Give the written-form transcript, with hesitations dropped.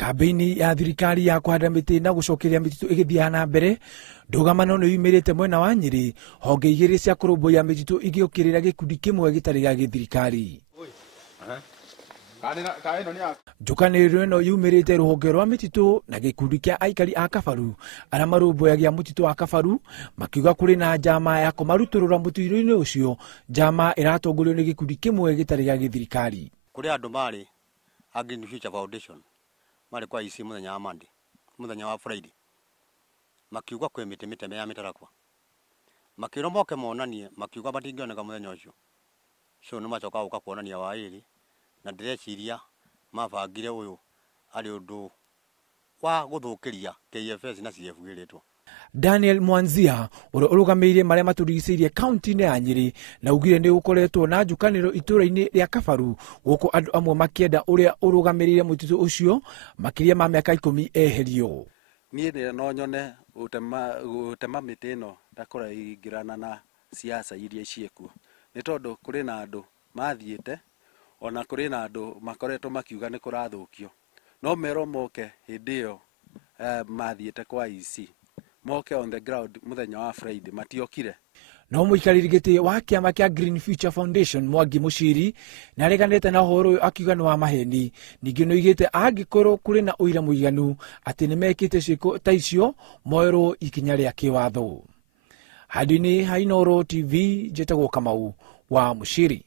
Kambini ya thirikari ya kuhanda miti na gucokeria mititu igithia na mbere ndugamano ni yumirite mwena wa Nyeri honge igiri cia kurumbuyia mititu igiukirira gikundi kimwe gitari gya githirikari. Gukanirira no yumirite ruhonge rwa mititu na gikundi kia aikari a Kabaru aria marumbuyagia mutitu wa Kabaru makiuga kuri na njama ya kumaruturura mutitu-ini ucio, njama iratongorio ni gikundi kimwe gitari gya githirikari. Kuri andu mari a Green Future Foundation mari kwa isi muthenya wa Monday, muthenya wa Friday makiuga kwe miti miteme ya mitarakwa makiro moke monanie makiuga batingioneka muthenya ucio so nimacoka uka kuonania wa iri na direciria mabangire uyu ari undu wa guthukiria KFS na CF giritwo. Daniel Mwanzia urugamiriire maria maturigiceirie kaunti-ini ya Nyeri na ugire ni ukoretwo na njukaniro itura-ini ria Kabaru guku andu amwe makienda uria urugamiriire mutitu ucio makiria ma miaka 10 eherio. Nie no nyone utema miti ino ndakora ingirana na siasa iria ciekuo ni tondu kuri na andu mathiite ona kuri na andu makoretwo makiuga ni kurathukio no mero moke hindi iyo mathiite kwa isi moke on the ground muthenya wa Friday matiokire. No muikariri giti wa kiama kia Green Future Foundation Mwangi Muciri na areganite na uhoro uyu akiuga ni wa maheni, ningi no igite angikorwo kuri na uira muiganu ati ni mekite ciiko ta icio moerwo ikinya ria kiwatho. Hadini ha Inooro TV jetagwo Kamau wa Muciri.